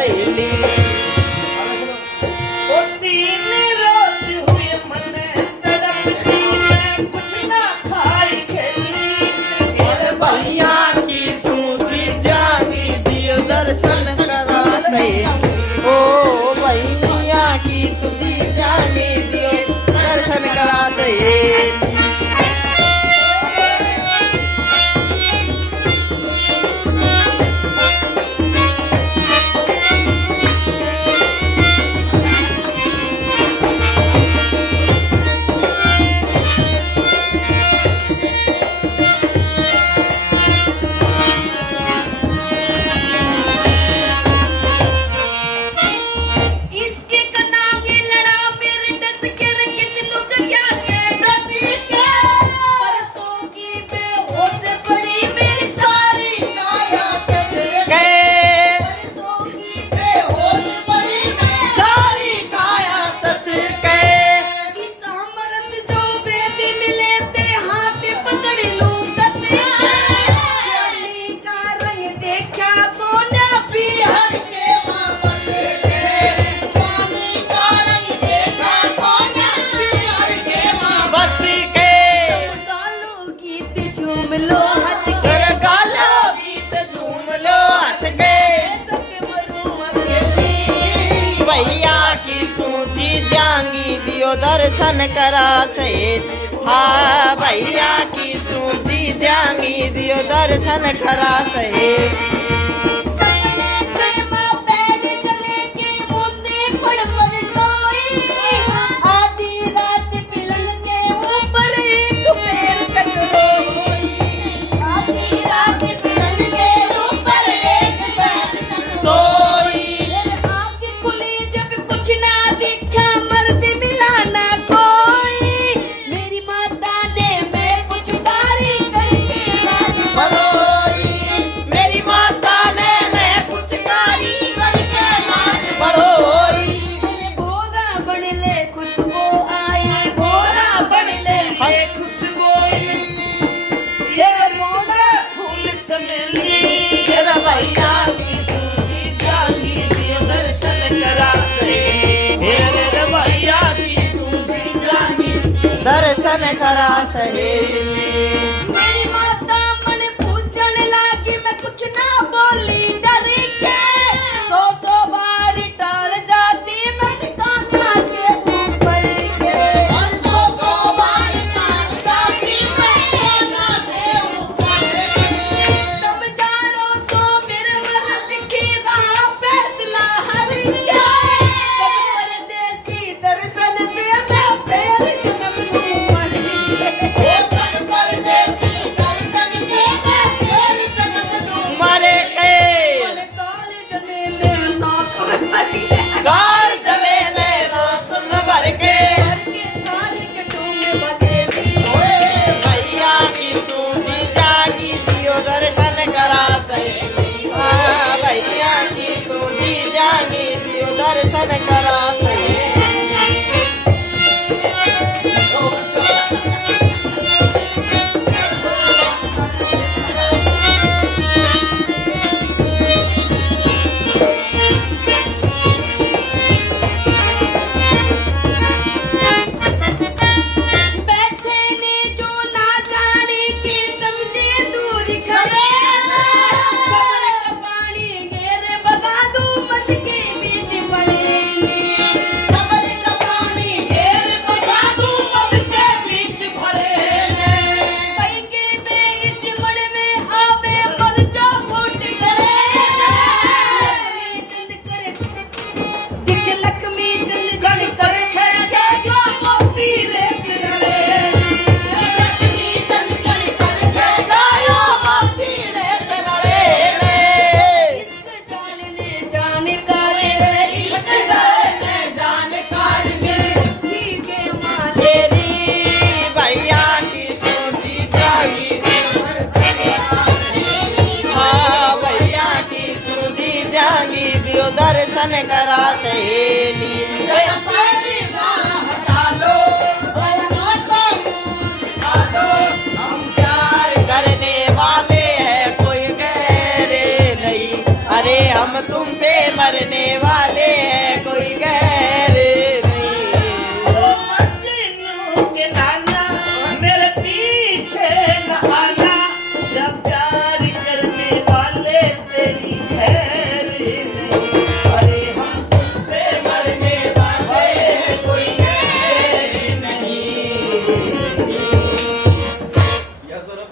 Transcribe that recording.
सहेली। ओ 3 रोज हुए मन तड़पती मैं कुछ ना खाई खेली। और भैया की सूझी जागी दियो दर्शन करा सहेली। ओ भैया की सूझी जागी दियो दर्शन करा सहेली। भैया की सूझी जागी दियो दर्शन करा सहेली। हाँ भैया की सूझी जागी दियो दर्शन करा सहेली। भैया की सूझी जागी दियो दर्शन करा सहेली। भैया की सूझी जागी दर्शन करा सहेली। मेरी माता मन पूजन लागी मैं कुछ ना बोली डर के 100 बार टाल जाती मैं कान्हा के ऊपर के। 100 बार टाल जाती मैं कान्हा के ऊपर के। तुम जानो सो मेरे मर्ज की राह फैसला हर के। परदेसी दर्शन दे मैं फेर जन्म लूं मर के। परदेसी दर्शन दे मैं फेर जन्म लूं मर के। काल जले ले ना कर के। काल जले ले रोशन भर के। काल के डूमे बगेली। ओए भैया की सूझी जागी दियो दर्शन करा सहेली। हाँ भैया की सूझी जागी दियो दर्शन करा सहेली। बैठे ने जो ना जाने के समझे दूर खड़े। खबर का पानी घेरे बगा दूं मत के बीच पड़े। सबर का पानी घेर बगा दूं मत के बीच पड़े। कई के बे इस मन में आवे पर जा फूट गए। चंद कर दिख लक्ष्मी चंद जन कर खे गया मोती रे किरणे। लक्ष्मी चंद कल कर के गायो मोती रे किरणे। इश्क जाने काले इश्क जाने जानकार ले। ठीक है माले तेरी भैया की सूझी जागी दियो दर्शन करा सहेली। हाँ भैया की सूझी जागी दियो दर्शन करा सहेली। पहली बार हटा लो वरना सब दिखा दो। हम प्यार करने वाले हैं कोई गहरे नहीं। अरे हम तुम पे मरने वाले